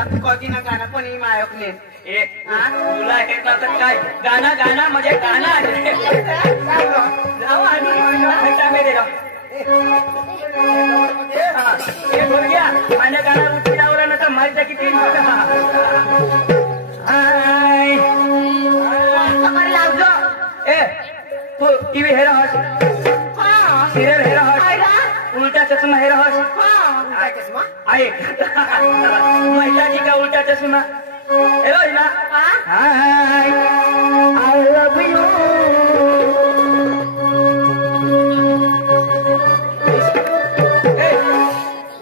कॉकीना गाणं पण ही मायकने ए तुला ऐकलं तर काय गाणं गाणं म्हणजे गाणं आहे जाऊ आणि टामे दे हे बोल गया माझ्या गाणं उठी लावला ना तर माझ्या किती ए तू टीव्ही हे रहस सिरियल हे रहस उल्टा चष्मा हे रहस आहे महिला जी का उल्टा चष्मा हेलो ना हाय आई लव यू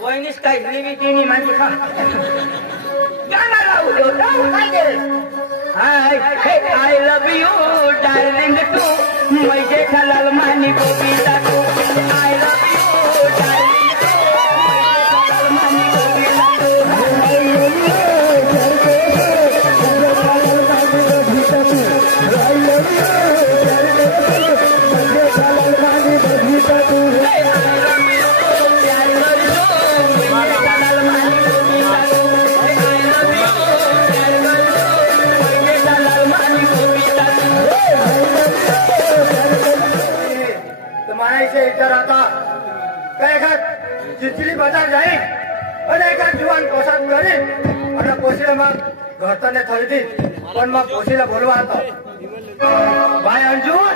वहिनीच काय हिरवी तिनी माझी खा गाणं लावू देऊ काय दे hi I love you darling तू मैजे खालाल मानी गोपीता तू आई लव यू डार्लिंग चिचली बाजार जाई અને એક જુવાન પોશાક કરી અને પોસીલામાં ઘરતને થઈ હતી પણ માં પોસીલા બોલવા હતો ભાઈ અંજુન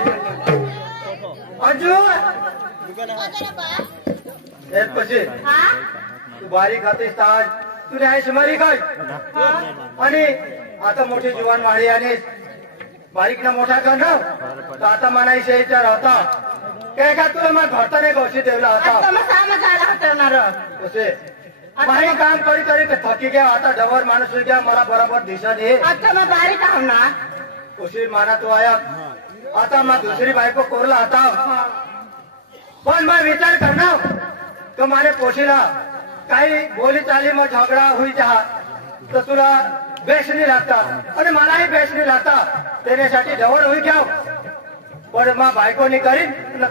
અંજુન એક પછી તું બારી ખાતી તાજ તું ન્યાય સમારી ગઈ અને आता मोठी जुवान वाडी आणि बारीकना मोठा करणार तर आता मनाई से विचार होता काय का तुला मग घरताने गोशी देवला होता आता मग सामं जायला हटवणार कसे माही काम करी करी थकी गया आता डबर माणूस गया मला बरोबर दिशा दे आता मग बारीक आहो ना उशीर माना तो आया आता मग दुसरी बायको कोरला आता पण मग विचार करणार तो माने पोशीला काही बोली चाली मग झगडा हुई जा तर तुला बेस नाही लागता आणि मलाही बेस नाही लागता त्याच्यासाठी जवळ होई घ्याव पण मग बायकोनी करी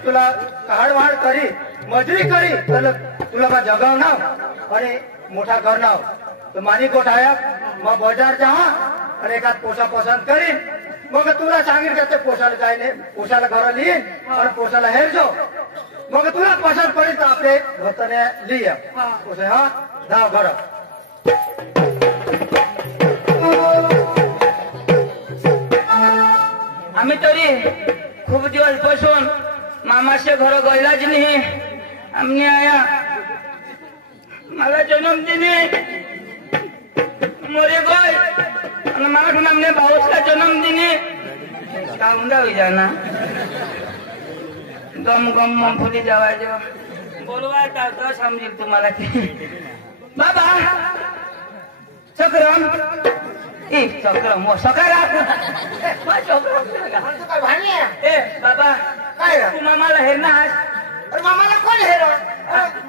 तुला काढवाड करी मजुरी करी तर तुला मग जगाव नाव आणि मोठा घर नाव तर मानी गोठाया मग बाजार जा आणि एखाद पोसा पसंत करीन मग तुला सांगितलं ते पोसाला जाईने पोसाला घर लिहीन आणि पोसाला हेरजो मग तुला पसंत पडेल तर आपले घरतने लिया पोसे हा नाव घर आम्ही तरी खूप दिवस बसून मामाचे घर गैलाच नाही आम्ही आया मला जन्मदिनी मोरे गय आणि मला हमने भाऊसला जन्मदिनी काउंडा हो जाना गम गम फुली जावायचो बोलवा तर समजेल तुम्हाला की बाबा चक्रम ए चक्रम वो सकारात ए बाबा काय तू मामाला हेरना हास अरे मामाला कोण हेर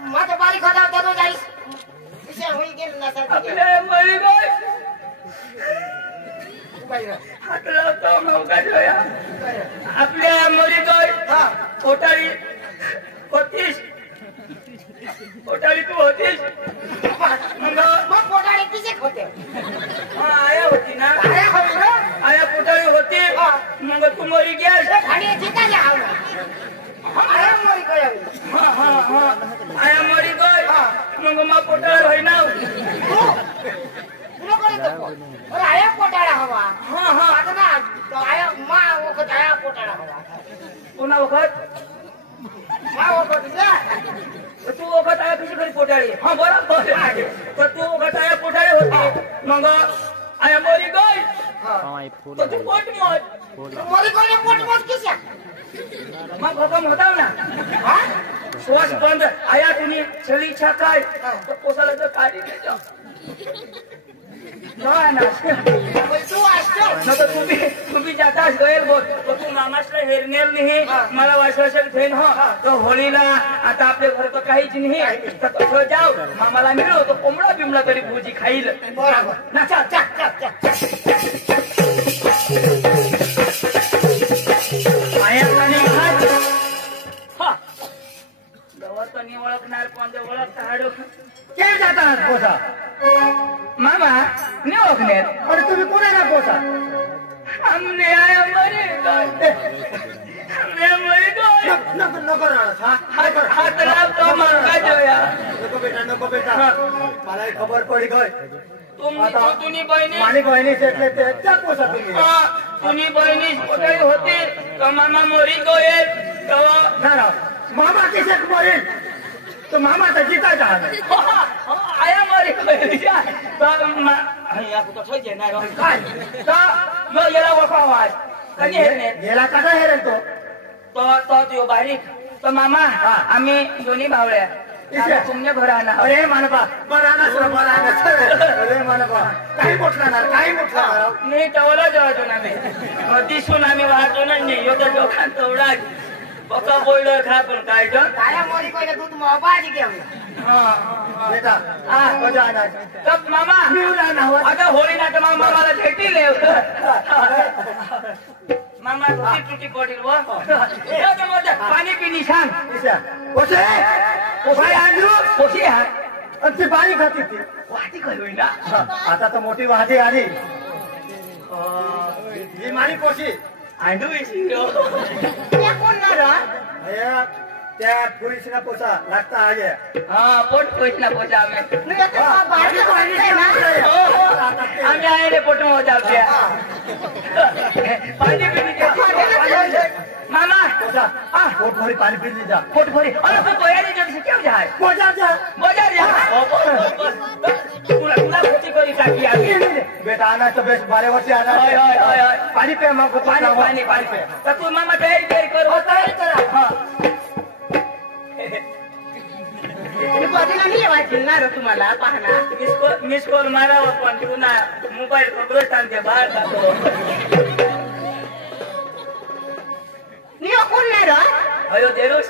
माझा बारीक होता होता तो जाईस विषय होई गेल ना सर आपले मरी गय हात लावतो मौका जोया आपले मरी गय हा कोटाळी होतीस कोटाळी तू होतीस मग पोटाळे पिसे होते आया होती ना आया कोटाळी होती मग तू मरी गेस आणि ठिकाणी आव आया मरी गय आया मरी गय मग मा पोटाळा होई ना तुला कोण अरे आया पोटाळा हवा आता ना आया मा वखत आया पोटाळा हवा पुन्हा वखत मा वखत जा तू वखत आया कशी खरी पोटाळी हा बरोबर तर तू वखत आया पोटाळी होती मग आया मरी गय तो तू पोट मोज मरी गय पोट मोज किसा मग भगम होता ना श्वास बंद आया तुम्ही छली छाकाय तर पोसाला तर काढी देतो ना तू असतो तर तुम्ही जातास गैर बोल तू मामासला हेरनेल नाही मला वासवासल थेन हो तो होळीला आता आपल्या घर तर काहीच नाही तर कसं जाऊ मामाला मिळव तो कोंबडा बिमला तरी भुजी खाईल बरोबर ना चा चा चा आया हा दवा तर नाही ओळखणार पण ओळखता हाडो केळ जातात पोसा मामा नाही ओळखण्यात. अरे तुम्ही कोणी ना पोसा हमने आया मरे हमने मरे नको नको राहणार हात लावतो मग काय जोया. नको बेटा मला खबर पडी गय तुम्ही बहिणी माणी बहिणी त्या पोसा तुम्ही तुम्ही बहिणी कुठे होते तर मामा मरी गये ना मामा किशात मरेल तो मामा तर जिता झाला आया मरी गये काय याला ओळखावा कधी हेरणे गेला कसा हेरेल तो तो बारीक तर मामा आम्ही दोन्ही भावड्या तुमच्या घराना. अरे मानपा अरे मानपा काही मोठणार काही मोठणार नाही तवला जवळतो ना मी दिसून आम्ही वाहतो ना नाही योग्य दोघां तेवढा बका बोललो खा पण काय काय मोरी कोणी दूध मोबाईल घेऊन बेटा मजा आला तब मामा आता होळी ना तर मामा मला भेटील मामा तुटी पडेल व पाणी पिणी सांग कोशी आहे ती पाणी खाती ती वाटी काय होईना. आता तर मोठी वाहती आली ही माणी कोशी आंडू त्या पुरीशीना पोसा लागता आगे पोट पोचना पोचा आम्ही आहे रे पोट मोजा पाणी पिणी मामा पोट भरी पाणी पी लीजा पोट भरी अरे तो तयारी जल्दी क्यों जाए बाजार जा तुला खोटी करी टाकी आम्ही बेटा आना तो बेस्ट 12 वर्ष आना पाणी पे मग पाणी पे तर तू मामा तयारी करू तयारी करा तुम्हाला पाहणार मिस कॉल मारावं पण तू ना मोबाईल पकडून सांगते बाहेर जातो कोण नाही अयो देरोश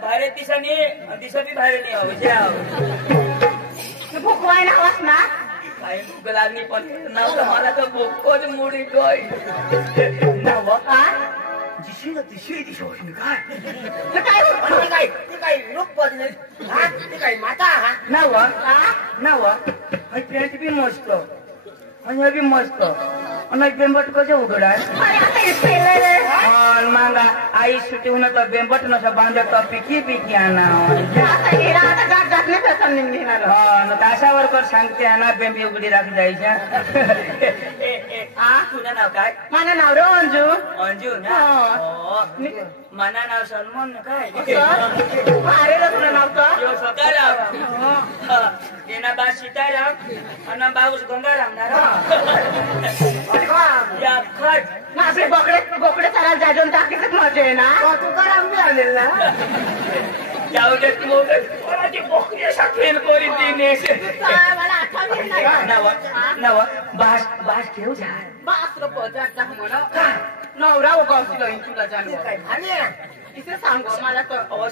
भारे दिसानी दिसा बी भारे नाही भुकवाय नावास ना काही भूक लागली पण नाव मला तर भूकच मुडी गय नाव दिशे काय रूप बदले काय माता नाव पॅन्ट बी मस्त आणि बी मस्त आणि बेंबट कसे उघडा मागा आई सुटी होऊन तर बेंबट नसं बांधत पिकी पिकी आणा तासावर कर सांगते ना बेंबी उघडी राख जायच्या. तुझं नाव काय? माझं नाव रे अंजू. अंजू ना मना नाव सलमान काय अरे तुझं नाव तर सीताराम येना बा सीताराम आणि बाबूस गंगाराम ना खट आपले बोकडे बोकडे सारा जाजून टाकीच मजा आहे ना तुकाराम बी आलेल ना नवरा तुला तिथे सांगू मला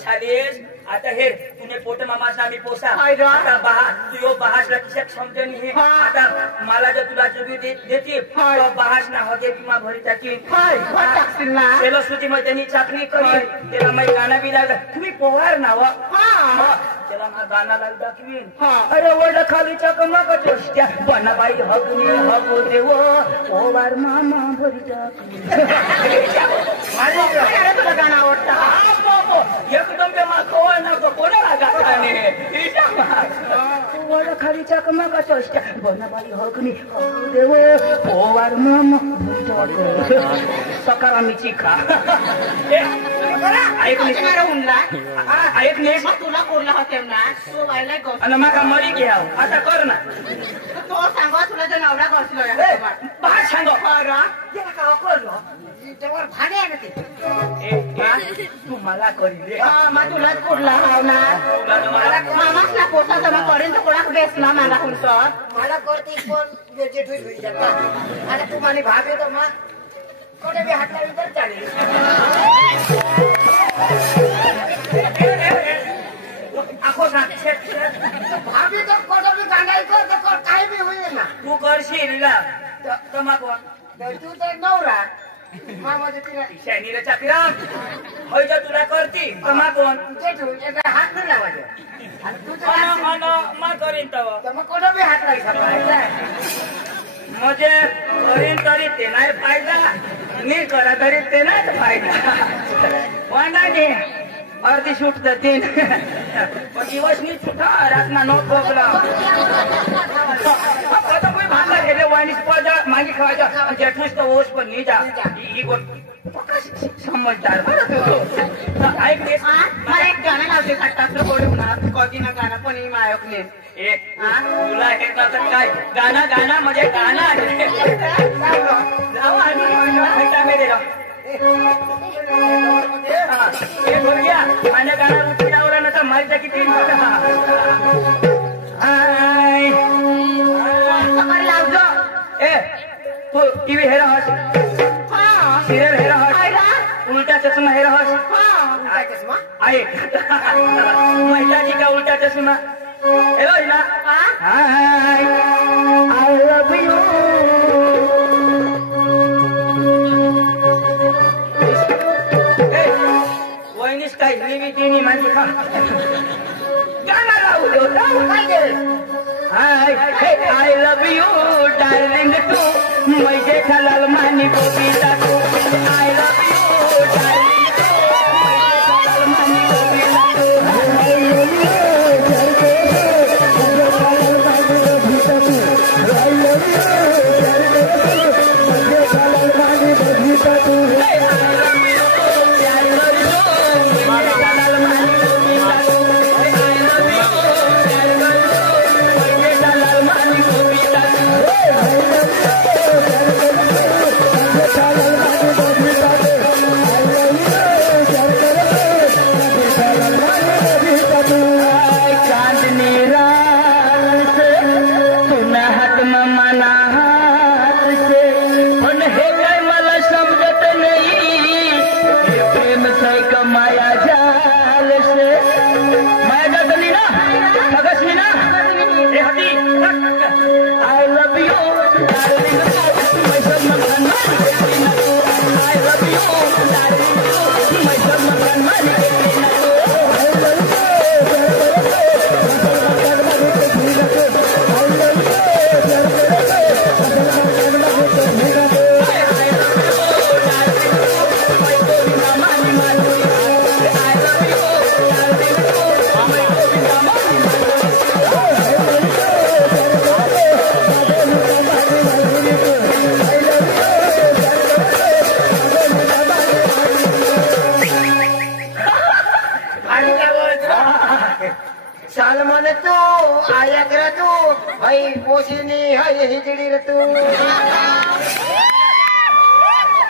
शालेश आता हे तुने पोट मामास आम्ही पोसा आता तुझ्या बहासला किशात क्षमते नाही आता मला जर तुला चुकी देते बहास ना होते किंवा भरी टाकील त्याला सुटी मध्ये त्यांनी चाकरी करी त्याला माहिती गाणं बी लागलं तुम्ही पोहार नाव त्याला मला गाणं लागलं दाखवीन अरे वड खालीच्या कमाकच्या बनाबाई हगनी हगो देव पोवार मामा भरी टाकी तुला गाणं आवडतं एकदम खवा नको कोणाला गाताने वड खालीच्या कमाकच्या बनाबाई हगनी हगो देव पोवार मामा भरी टाकी सकारामीची खा ऐकले तुला कोरला होते ना तो व्हायला आणि मग मरी घ्या आता कर ना तो सांगा तुला जो नवरा घसलो बाहेर सांग भाडे आहे ना ते तू मला करी मग तुलाच कोरला ना मामाच ना पोटा जमा करेन तर कोणाक बेस ना मला कोणतं मला करते पण आणि तू मला भाग येतो मग कोणी बी हात लावली तर चालेल भाभी तो कोण बी गांडायचं तर काही बी होईल ना तू करशील तू तर नवरा मामाचे तिला शनीला चक्रा होय जा तुला करती मा कोण हात नाही लावायचा आणि तुझं मा करीन तव तर मग कोणा बी हात नाही सापडायचा म्हणजे करीन तरी ते नाही फायदा मी करा तरी ते नाही फायदा वांडाने अर्धी शूट तीन पण दिवस मी सुद्धा रातना नो ठोकला आता कोणी भांडला गेले वाणीस पजा मागी खावायचा जेठूस तर ओस पण नाही जा ही गोष्ट समजदार बरं तू ऐक रे मला एक गाणं लावते सट्टात्र बोलवणार कधी ना गाणं पण ही मायकले एक तुला हे तर काय गाणं गाणं म्हणजे गाणं जाऊ आणि घंटा मेरे ये बोल गया माझ्या गाणं उठी लावला ना तर मारीचा किती लावजो ए तू टीव्ही हेरा हस सिरियल हेरा हस उल्टा चष्मा हेरा हस ऐक महिला जी का उल्टा चष्मा हेलो हिला हाय आई लव यू वहिनीच काय हिली तिनी माझी खा गाणं लावू देऊ hi I love you darling टू मैं जेठालाल मानी बबीता टू आई लव यू डार्लिंग टू मैं जेठालाल मानी बबीता टू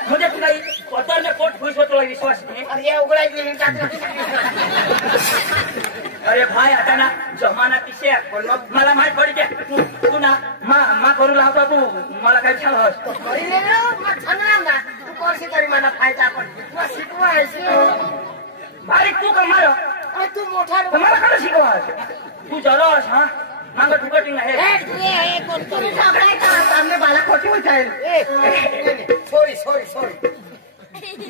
म्हणजे तुला स्वतःने पोट खुश होतो विश्वास नाही अरे भाई आता ना जमाना तिशे पण मग मला माहित पडते तू ना मा करू लावतो तू मला काय सांगस तू कोणशी तरी मला फायदा पण तुला शिकवायची बारीक तू का मार तू मोठा मला काय शिकवास तू जलस हा मांग ठुकटिंग आहे सामने बाला खोटी उठाईल सॉरी सॉरी सॉरी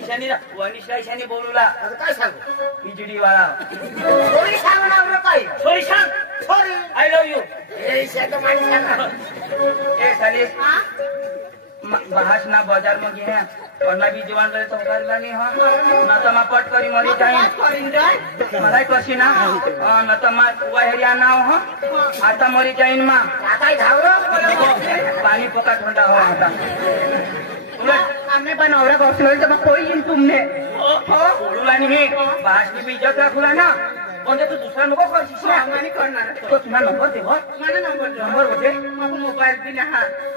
शनी वनिशा शनी बोलूला काय सांगू इजडी वाला सॉरी सांग ना बरं काय सॉरी सांग sorry I love U A शब्द माहिती सांग ए साली बहास ना बाजार में गए और ना भी जवान रहे तो करला नहीं हां ना तो मैं पट करी मरी जाए मलाई कसी ना न तो मैं हरियाणा हो आता मरी जाइन मा आता धावरो पानी पका ठंडा हो आता हमने बनवरा गौसलो जब कोई इन तुमने बोलूला नहीं बहास की भी इज्जत रखूला ना म्हणजे तू दुसरा नको करशील ना नाही करणार तो तुझा नंबर दे हो माझा नंबर होते मग मोबाईल बी ना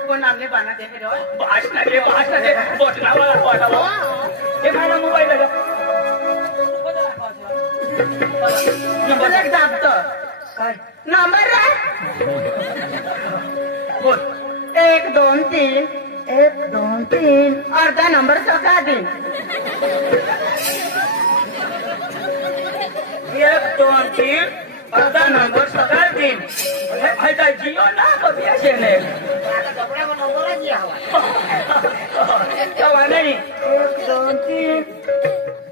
कोण आमने बाना दे रे बहास ना दे बोट लावा ये माझा मोबाईल आहे नंबर एक दाबतो काय नंबर बोल 1 2 3 1 2 3 अर्धा नंबर सका दिन 1 2 3 अर्धा नंबर सकाळ दिन फायदा जिओ ना कधी असे नाही नाही 1 2 3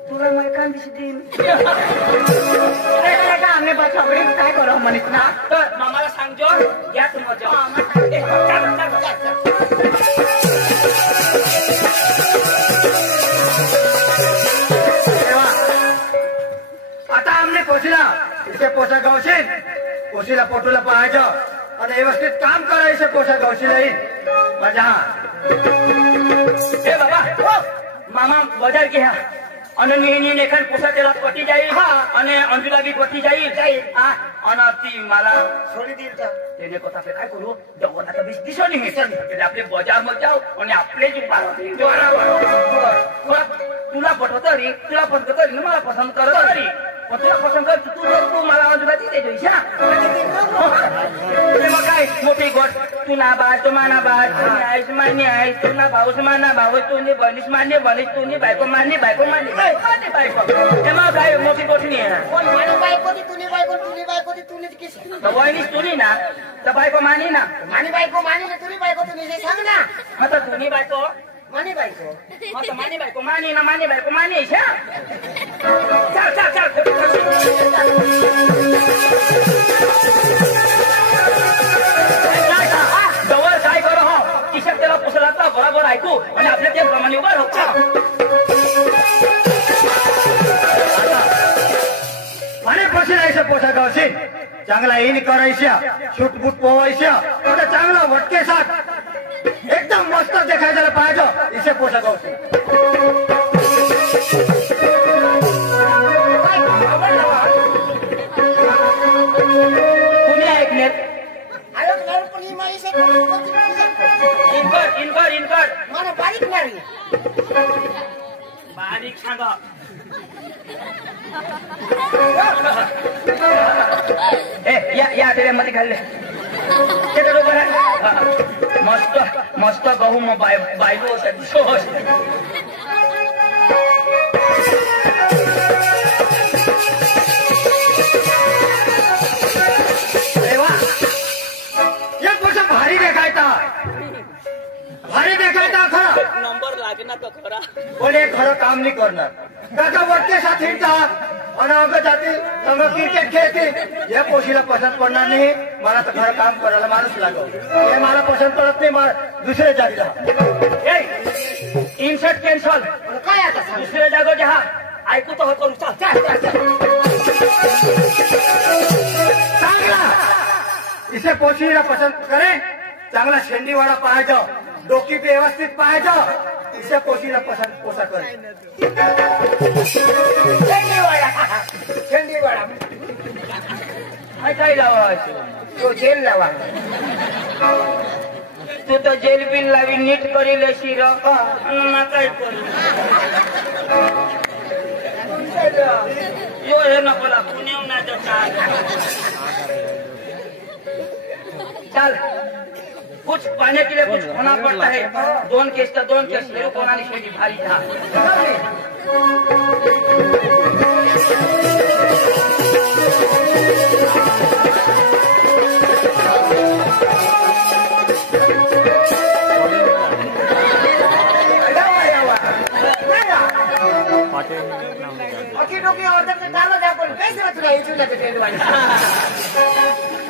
तुला मैकान दिसतील आम्ही बघा काय करू म्हणत ना तर मामाला सांगजो या तुम्हाला आता आमने पोचला इथे पोषा गावशील पोशीला पोटूला पाहायचं आणि व्यवस्थित काम करायचं पोषा गावशीला येईल मजा हे बाबा मामा बजार घ्या અને ની નેખન પોસા તેલા પટી જાય અને અંજુલા બી પટી જાય આ અને તી માલા છોડી દીધા તેને কথা पे काय करू जगोना तर दिसो नाही એટલે આપણે બજારમાં જાવ અને આપણે જ ઉપાડો तुला पटवतो रे तुला पटवतो रे मला पसंत करतो रे पण तुला पसंत कर तू मला अंजुला ती देशील ना ते मग काय मोठी गोट तुला बाळ तो माना बाळ तुम्ही आईस मान्य आहे तुला भाऊस माना भाऊ तुने बनीस मान्य बनीस तुने बायको मान्य बायको मान्य बायको एमा काय मोठी गोट नाही आहे ना कोण मानी बायको ती तुनी बायको तुनी किस वहिनीच तुनी ना तर बायको मानी ना मानी बायको मानी ना तुनी बायको तुनी जे सांग ना आता तुनी बायको मानी बायको आता मानी बायको मानी ना मानी बायको मानी आहे चल चल चल जवळ काय करो हो किशक त्याला पुसलाचा बरोबर ऐकू आणि आपल्या त्या प्रमाणे उभा राहू आणि पोषायचं पोषा गावशील चांगला येईन करायच्या शूटबूट पोवायच्या आता चांगला वटके साथ एकदम मस्त देखायला पाहिजे इथे पोषा गावशील तुम्ही ऐकलेत इनकर मला बारीक नाही बारीक सांगा या मध्ये खाल्ले ते बरोबर आहे मस्त मस्त गहू मग बायलो भारी देखायचा खरा नंबर लागणार का खरा पण हे खरं काम नाही करणार काका वटके साथ हिंडता आणि अगं जाती संघ क्रिकेट खेळते या पोशीला पसंत पडणार नाही मला तर खरं काम करायला माणूस लागतो हे मला पसंत पडत नाही मला दुसऱ्या जागेला इन्सर्ट कॅन्सल काय आता दुसऱ्या जागो जहा ऐकू तर करू चांगला इथे पोशीला पसंत करे चांगला शेंडीवाडा पाहायचं डोकी व्यवस्थित पाहायचं इथे पोशीला पसंत पोसा करे थंडीवाडा काय लावायचं तो जेल लावा तू तर जेल बिल लावी नीट करील शिर काय करू यो हे नकोला पुणे ना चल कुछ पाने के लिए कुछ होना पड़ता है 2 केस मेरे को होना नहीं भारी था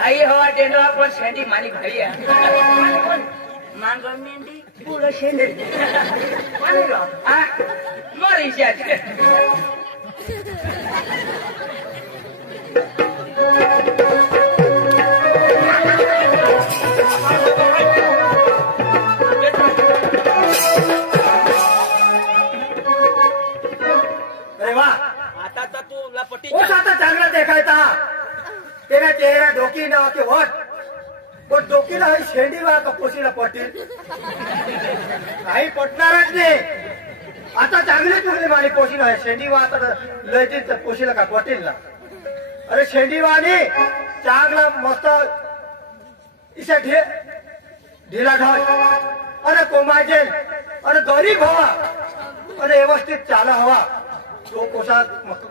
आई हवा टेंडवा पण शेंडी मानी भारी आहे मांग मेंढी पुढं शेंडी मरी शेती आता तुला पट्टी आता चांगला देखायचा तेरा चेहरा डोकी ना के वट पण डोकीला ही शेंडी वा का पोशीला पटेल काही पटणारच नाही आता चांगली तुझी मारी पोशीला शेंडी वा आता लयची पोशीला का पटेल ना अरे शेंडी वाणी चांगला मस्त इसे ढिला ढळ अरे कोमाजेल अरे गरीब हवा अरे व्यवस्थित चाला हवा तो पोसा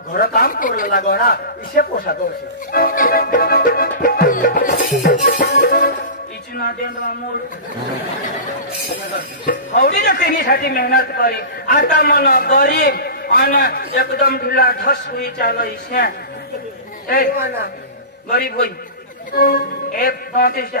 घर काम करू लागो ना इसे पोसा तो इचना देंदवा मोड हौडी जो तेनीसाठी मेहनत करी आता मन गरीब आणि एकदम ढिला ढस हुई चालई छे ए गरीब होई 1.35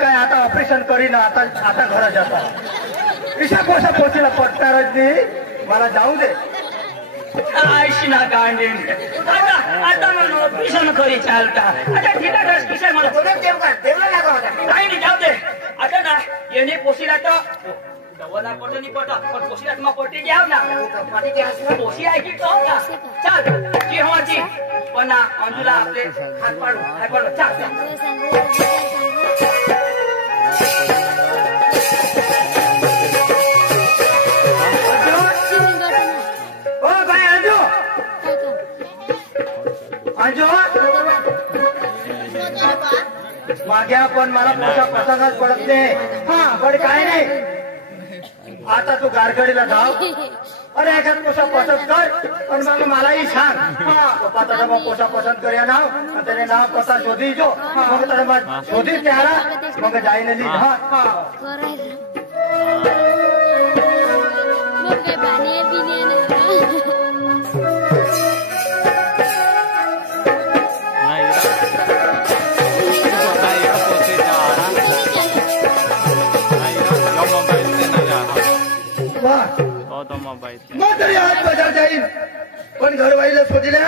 काय आता ऑपरेशन करीन आता आता घरा जाता इशा कोसा पोचीला पटणारच नाही मला जाऊ दे आयशिना गांडी आता मन ऑपरेशन करी चालता आता ठीक आहे किशा मला देवला लागा होता काही नाही जाऊ दे आता ना येणे पोशीला तर दवला पटनी पटा पण पोशीला मग पटी घ्याव ना पटी घ्या पोशी आहे की तो ना चल जी होची पण अंजुला आपले हात पाडू चल मागे पण मला पोषा पसंतच पडत नाही हा पण काय नाही आता तू गारगडीला जाव अरे एखाद पोषा पसंत कर पण मग मलाही सांग पप्पा तर मग पोषा पसंत करूया नाव त्याने नाव पता शोधी जो मग तर मग शोधी त्याला मग जाईन ली मग तरी आज बाजार जाईल पण घरवाईला शोधिला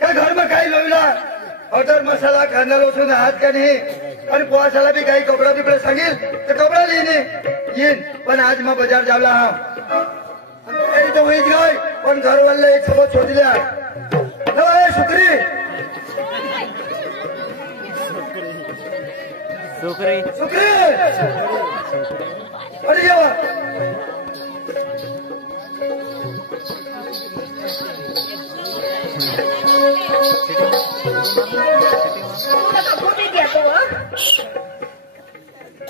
का घर में काही लोईला अवतर मसाला खाना लोसून हात का नाही आणि पोहासाला बी काही कपडा बिपडा सांगेल तर कपडा लिहिणे येईन पण आज मग बाजार जावला हा तरी तो होईच गाय पण घरवाला एक सोबत शोधिल्या शुक्री सुकरी शुक्री अरे जेव्हा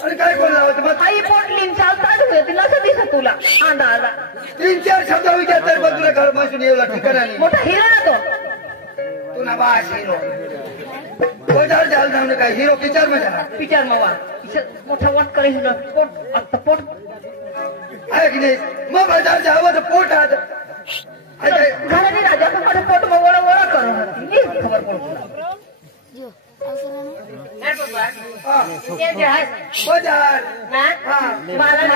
अरे काय बोलला होता मग आई पोटलीन चालतात होती नसं दिसत तुला अंदाला 3-4 शब्द विचारतात पण तुला घर बसून येऊला ठिकाणा नाही मोठा हिरो ना तो तू ना बास हिरो बाजार जाल जाऊन काय हिरो पिक्चर में जाना पिक्चर मावा मोठा वाट करे हिरो पोट आता पोट आहे की नाही मग बाजार जावं तर पोट आत घराने राजा तो माझं पोट वळा वळा करत होती खबर पडतो ये जे आहे बाजार ना मला ना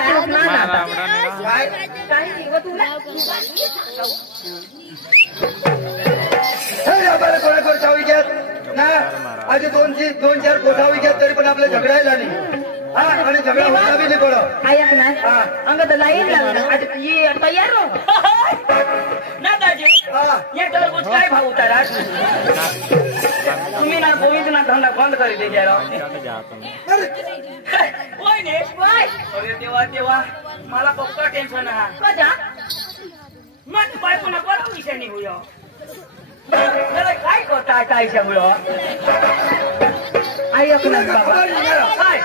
काय व तुला हे आपल्याला कोणा चावी घेत ना आज 2-4 कोठावी घेत तरी पण आपल्या झगडायला नाही हा आणि झगडा होता बी नाही पडत ऐक ना अंग तर लाईन लागलं आज ये तयार हो ना दाजी ये तरबूज काय भाव उतारा तुम्ही ना गोविंद ना धंदा बंद कर दे जरा ओय ने ओय अरे देवा मला पक्का टेन्शन आहे कजा मत बायको ना बरा विषय नाही होयो जरा काय करता काय सगळं ऐक ना बाबा हाय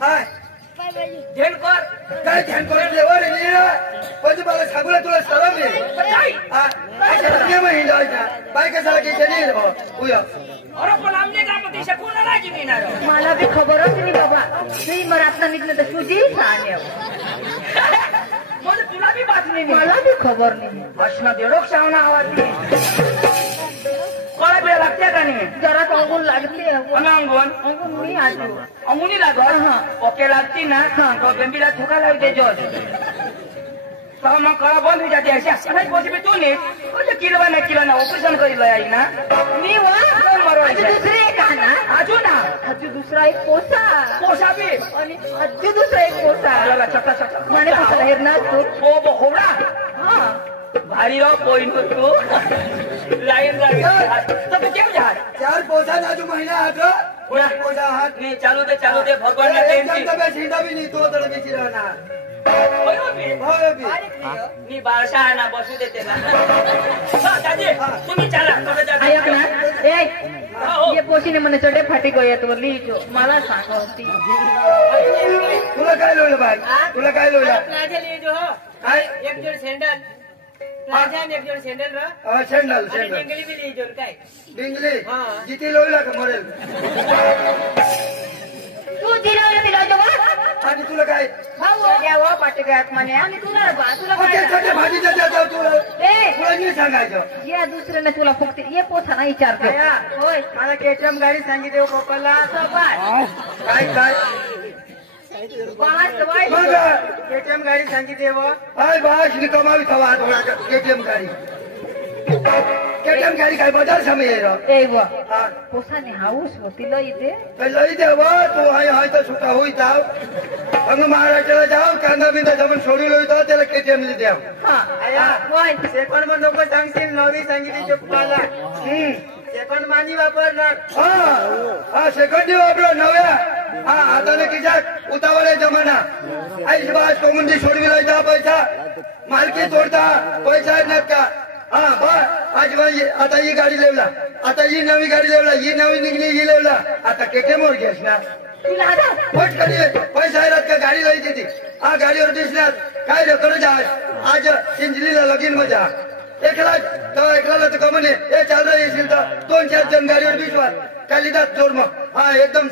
हाय ध्यान कर काय ध्यान कर देवा रे पण मला सांगूला तुला सलाम दे काय काय महिना जायचा बाय कशाला की नाही भाऊ उया अरे पण आमने गावात देश कोणाला की नाही ना मला बी खबरच नाही बाबा नाही मराठा निघलं तर तुझी सांग मग तुला बी बातमी मला बी खबर नाही असना देडोक सावना आवाज कोणा बिया लागते का नाही जरा अंगून लागते अंगून मी आज अंगुनी लागत ओके लागती ना तो गंभीरा थुका लागते जोश तो मग कळा बंद हो जाते ऐसे नहीं पॉसिबल तू नहीं तो किलो ना ऑपरेशन करी लो आई ना मी वा आज दुसरे एक आहे ना आजू ना आज दुसरा एक पोसा बी आणि आज दुसरा एक पोसा आला छोटा म्हणे पोसा हेर ना तू ओ होवडा हा भारी राव कोई नो तू लाइन लाइन तो केम जहाज 4 पोसा ना जो महीना हाथ पूरा पोसा हाथ नहीं चालू दे भगवान ना टेंशन तबे सीधा भी नहीं तो तड़े बिची रहना मी बारशा ना बसू देते ना दादी तुम्ही चला ऐक ना ए ये पोशीने म्हणे चढे फाटी गोयात वर लिहिजो मला सांग होती तुला काय लोला बाई तुला काय लोला प्लाझा लिहिजो हो काय एक जोड सँडल प्लाझा आणि एक जोड सँडल रा सँडल आणि सँडल डिंगली बी लिहिजो काय डिंगली हा. जिती लोला का मरेल तू तिला जो आणि तुला काय भाऊ पाटी गोयात म्हणे आणि तुला ओके छोटे भाजी देता तुला ए तुला नाही सांगायचं या दुसऱ्याने तुला फक्त ये पोसा नाही विचारतो होय मला केटीएम गाडी सांगितली हो पप्पाला काय काय मग केटीएम गाडी सांगितली हो हाय बास नि कमावी थवा थोडा केटीएम गाडी केटीएम गाडी काय बाजार समय रे ए व हा पोसाने हाऊस होती ल इथे लई देवा तू हाय तर सुटा होई जाव मग महाराष्ट्राला जाव कांदा बिंदा जमून सोडी लोई तर त्याला केटीएम दे द्या हा आया होय सेकंड मध्ये लोक सांगतील नवी सांगितली चुकपाला सेकंड मानी वापरणार हा सेकंडी वापरो नव्या हा आता ने किजाक उतावळे जमाना आईश बास कोमुंदी सोडवी लई जा पैसा मालकी तोडता पैसा नत का हा बा आज आता ही गाडी लेवला आता ही नवी गाडी लेवला ही नवी निघली ही लेवला आता केटीएम वर घेस ना तुला आता पट कधी पैसा आहे का गाडी लई देते हा गाडीवर दिसणार काय रे करू आज चिंचलीला लगीन मजा एकला तर कमने हे चाल रही असेल तर 2-4 जण गाडीवर दिसणार कालिदास जोड मग हा एकदम